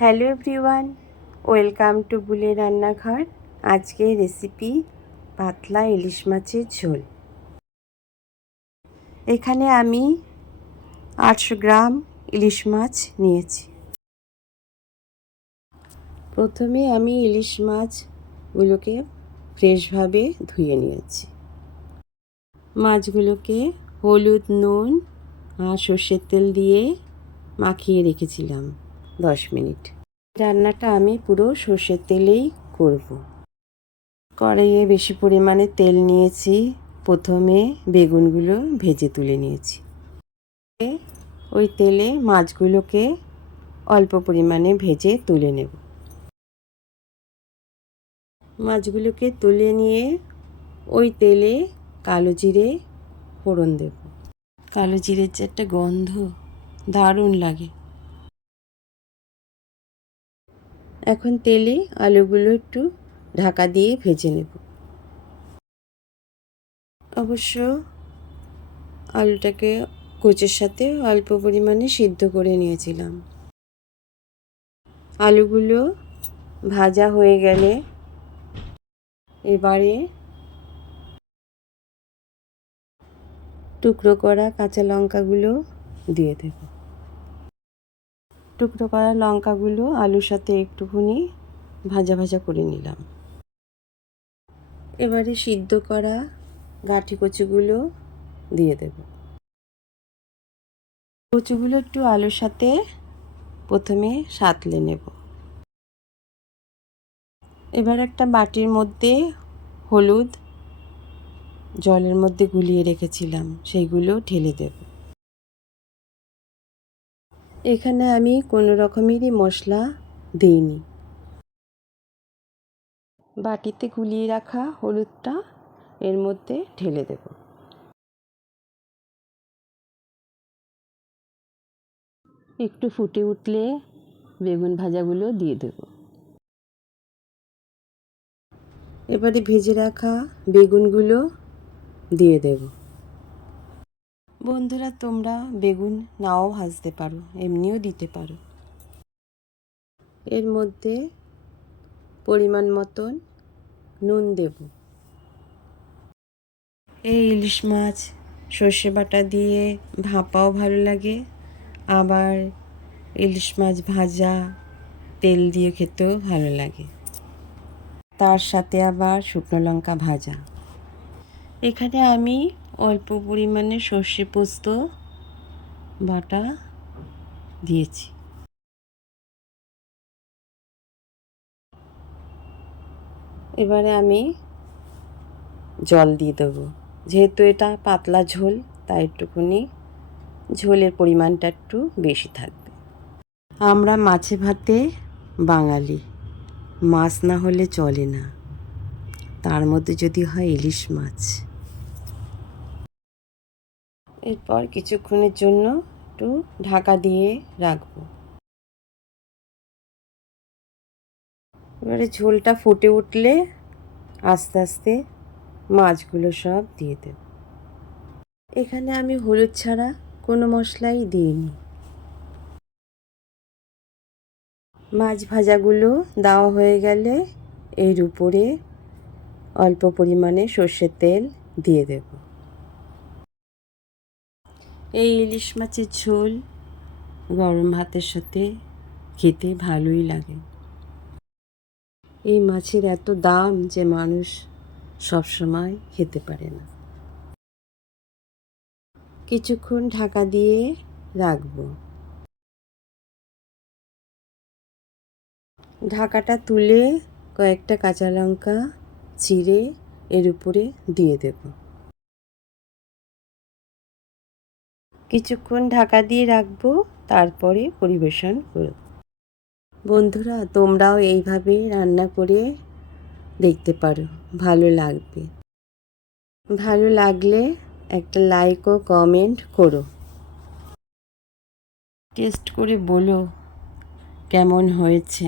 Hello everyone, welcome to বুলের রান্নাঘর। আজকের recipe পাতলা ইলিশ মাছের ঝোল। এখানে আমি 800 গ্রাম ইলিশ মাছ নিয়েছি। প্রথমে আমি ইলিশ মাছগুলোকে ফ্রেশভাবে ধুয়ে নিয়েছি। মাছগুলোকে হলুদ, নুন আর সর্ষের তেল দিয়ে মাখিয়ে রেখেছিলাম 10 মিনিট। রান্নাটা আমি পুরো সর্ষের তেলেই করব। কড়াইয়ে বেশি পরিমাণে তেল নিয়েছি। প্রথমে বেগুনগুলো ভেজে তুলে নিয়েছি। ওই তেলে মাছগুলোকে অল্প পরিমাণে ভেজে তুলে নেব। মাছগুলোকে তুলে নিয়ে ওই তেলে কালো জিরে ফোড়ন দেব। কালো জিরের যে একটা গন্ধ দারুণ লাগে। এখন তেলে আলুগুলো একটু ঢাকা দিয়ে ভেজে নেব। অবশ্য আলুটাকে কোচের সাথে অল্প পরিমাণে সিদ্ধ করে নিয়েছিলাম। আলুগুলো ভাজা হয়ে গেলে এবারে টুকরো করা কাঁচা লঙ্কাগুলো দিয়ে দেব। টুকরো করা লঙ্কাগুলো আলুর সাথে একটুখানি ভাজা ভাজা করে নিলাম। এবারে সিদ্ধ করা গাঁঠি কচুগুলো দিয়ে দেব। কচুগুলো একটু আলুর সাথে প্রথমে সাঁতলে নেব। এবার একটা বাটির মধ্যে হলুদ জলের মধ্যে গুলিয়ে রেখেছিলাম, সেইগুলো ঢেলে দেব। এখানে আমি কোনো রকমেরই মশলা দিইনি। বাটিতে গুলিয়ে রাখা হলুদটা এর মধ্যে ঢেলে দেব। একটু ফুটে উঠলে বেগুন ভাজাগুলো দিয়ে দেব। এবারে ভেজে রাখা বেগুনগুলো দিয়ে দেব। বন্ধুরা, তোমরা বেগুন নাও ভাজতে পারো, এমনিও দিতে পারো। এর মধ্যে পরিমাণ মতন নুন দেব। এই ইলিশ মাছ সর্ষে বাটা দিয়ে ভাপাও ভালো লাগে, আবার ইলিশ মাছ ভাজা তেল দিয়ে খেতেও ভালো লাগে। তার সাথে আবার শুকনো লঙ্কা ভাজা। এখানে আমি অল্প পরিমাণে সর্ষে পোস্ত বাটা দিয়েছি। এবারে আমি জল দিয়ে দেবো। যেহেতু এটা পাতলা ঝোল, তাই একটুখানি ঝোলের পরিমাণটা একটু বেশি থাকবে। আমরা মাছে ভাতে বাঙালি, মাছ না হলে চলে না, তার মধ্যে যদি হয় ইলিশ মাছ। এরপর কিছুক্ষণের জন্য একটু ঢাকা দিয়ে রাখবো। এবারে ঝোলটা ফুটে উঠলে আস্তে আস্তে মাছগুলো সব দিয়ে দেব। এখানে আমি হলুদ ছাড়া কোনো মশলাই দিইনি। মাছ ভাজাগুলো দেওয়া হয়ে গেলে এর উপরে অল্প পরিমাণে সর্ষের তেল দিয়ে দেব। এই ইলিশ মাছের ঝোল গরম ভাতের সাথে খেতে ভালোই লাগে। এই মাছের এত দাম যে মানুষ সবসময় খেতে পারে না। কিছুক্ষণ ঢাকা দিয়ে রাখবো। ঢাকাটা তুলে কয়েকটা কাঁচা লঙ্কা চিড়ে এর উপরে দিয়ে দেব। কিছুক্ষণ ঢাকা দিয়ে রাখবো, তারপরে পরিবেশন করব। বন্ধুরা, তোমরাও এইভাবে রান্না করে দেখতে পারো, ভালো লাগবে। ভালো লাগলে একটা লাইক ও কমেন্ট করো। টেস্ট করে বলো কেমন হয়েছে।